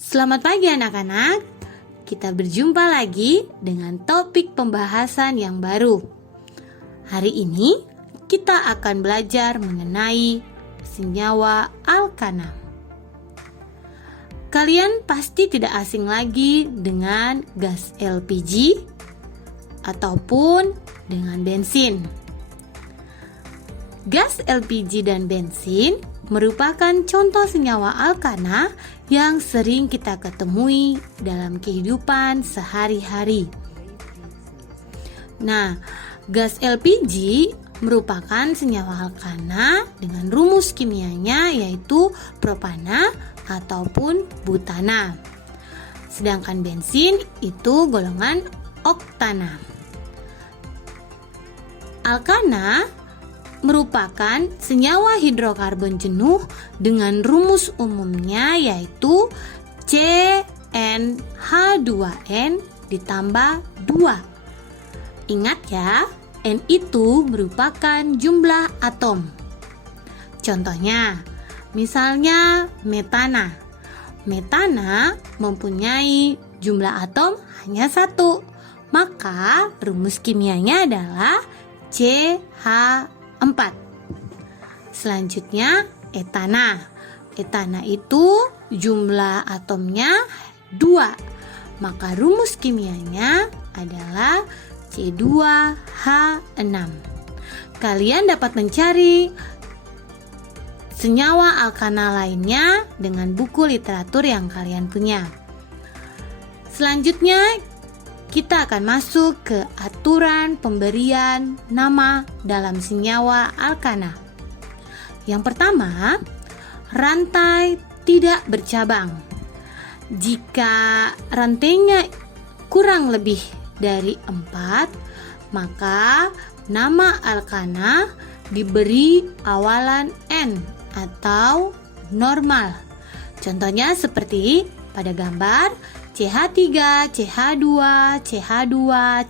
Selamat pagi anak-anak. Kita berjumpa lagi dengan topik pembahasan yang baru. Hari ini kita akan belajar mengenai senyawa alkana. Kalian pasti tidak asing lagi dengan gas LPG ataupun dengan bensin. Gas LPG dan bensin merupakan contoh senyawa alkana yang sering kita ketemui dalam kehidupan sehari-hari. Nah, gas LPG merupakan senyawa alkana dengan rumus kimianya yaitu propana ataupun butana. Sedangkan bensin itu golongan oktana. Alkana merupakan senyawa hidrokarbon jenuh dengan rumus umumnya yaitu CnH2n ditambah 2. Ingat ya, N itu merupakan jumlah atom. Contohnya, misalnya metana. Metana mempunyai jumlah atom hanya 1. Maka rumus kimianya adalah CH4. Selanjutnya etana. Etana itu jumlah atomnya 2. Maka rumus kimianya adalah C2H6. Kalian dapat mencari senyawa alkana lainnya dengan buku literatur yang kalian punya. Selanjutnya kita akan masuk ke aturan pemberian nama dalam senyawa alkana. Yang pertama, rantai tidak bercabang. Jika rantainya kurang lebih dari 4, maka nama alkana diberi awalan N atau normal. Contohnya seperti pada gambar CH3, CH2, CH2,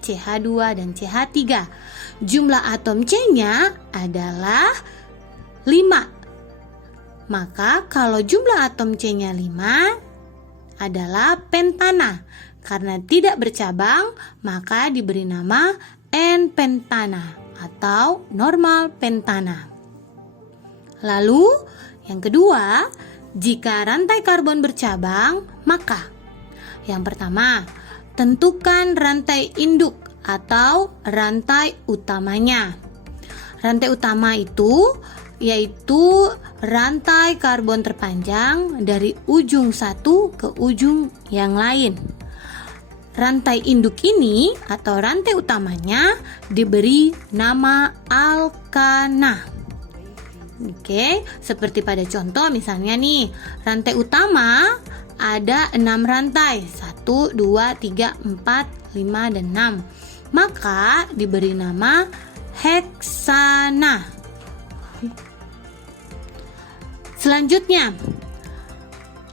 CH2, dan CH3. Jumlah atom C-nya adalah 5. Maka kalau jumlah atom C-nya 5 adalah pentana. Karena tidak bercabang, maka diberi nama N-pentana atau normal pentana. Lalu, yang kedua, jika rantai karbon bercabang, maka yang pertama, tentukan rantai induk atau rantai utamanya. Rantai utama itu yaitu rantai karbon terpanjang dari ujung satu ke ujung yang lain. Rantai induk ini atau rantai utamanya diberi nama alkana. Oke, seperti pada contoh misalnya nih, rantai utama ada 6 rantai, 1, 2, 3, 4, 5, dan 6. Maka diberi nama heksana. Selanjutnya,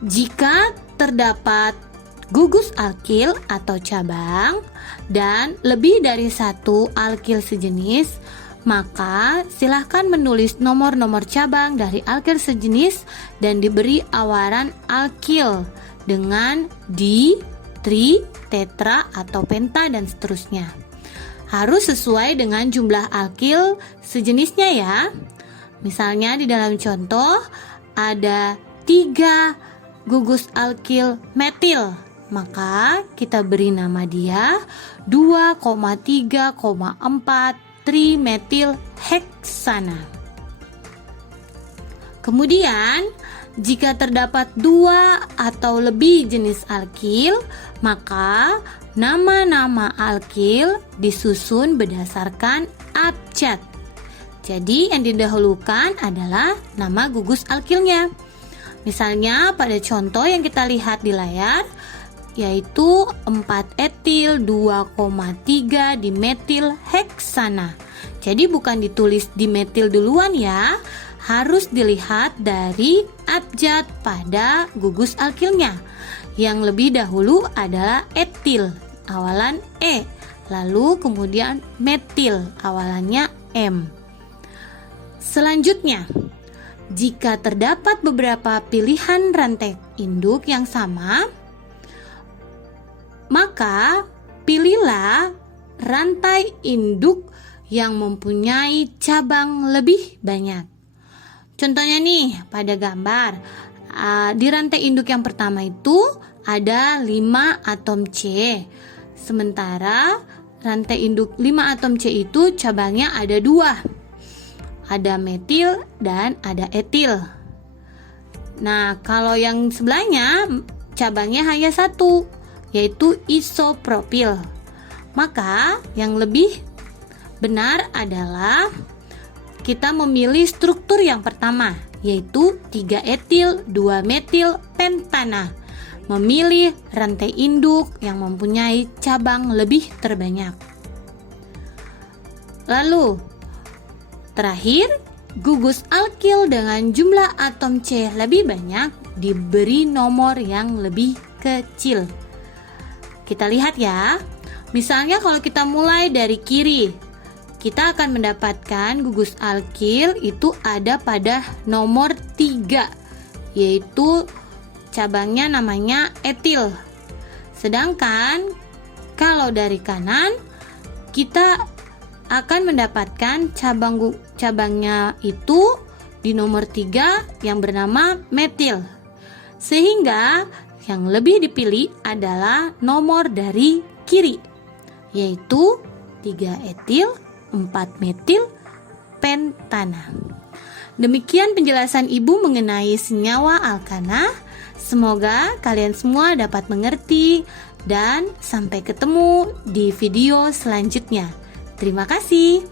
jika terdapat gugus alkil atau cabang dan lebih dari 1 alkil sejenis, maka silahkan menulis nomor-nomor cabang dari alkil sejenis dan diberi awalan alkil dengan di, tri, tetra, atau penta, dan seterusnya. Harus sesuai dengan jumlah alkil sejenisnya ya. Misalnya di dalam contoh ada 3 gugus alkil metil, maka kita beri nama dia 2,3,4 trimetil heksana. Kemudian, jika terdapat 2 atau lebih jenis alkil, maka nama-nama alkil disusun berdasarkan abjad. Jadi, yang didahulukan adalah nama gugus alkilnya. Misalnya pada contoh yang kita lihat di layar, yaitu 4 etil 2,3 dimetil heksana. Jadi bukan ditulis dimetil duluan ya, harus dilihat dari abjad pada gugus alkilnya. Yang lebih dahulu adalah etil, awalan E, lalu kemudian metil, awalannya M. Selanjutnya, Jika terdapat beberapa pilihan rantai induk yang sama, maka pilihlah rantai induk yang mempunyai cabang lebih banyak. Contohnya nih pada gambar, di rantai induk yang pertama itu ada 5 atom C. Sementara rantai induk 5 atom C itu cabangnya ada 2. Ada metil dan ada etil. Nah, kalau yang sebelahnya cabangnya hanya 1, yaitu isopropil. Maka yang lebih benar adalah kita memilih struktur yang pertama, yaitu 3 etil 2 metil pentana. Memilih rantai induk yang mempunyai cabang lebih terbanyak. Lalu, terakhir, gugus alkil dengan jumlah atom C lebih banyak diberi nomor yang lebih kecil. Kita lihat ya. Misalnya kalau kita mulai dari kiri, kita akan mendapatkan gugus alkil itu ada pada nomor 3, yaitu cabangnya namanya etil. Sedangkan kalau dari kanan, kita akan mendapatkan cabangnya itu di nomor 3 yang bernama metil. Sehingga yang lebih dipilih adalah nomor dari kiri, yaitu 3 etil 4 metil pentana. Demikian penjelasan Ibu mengenai senyawa alkana. Semoga kalian semua dapat mengerti dan sampai ketemu di video selanjutnya. Terima kasih.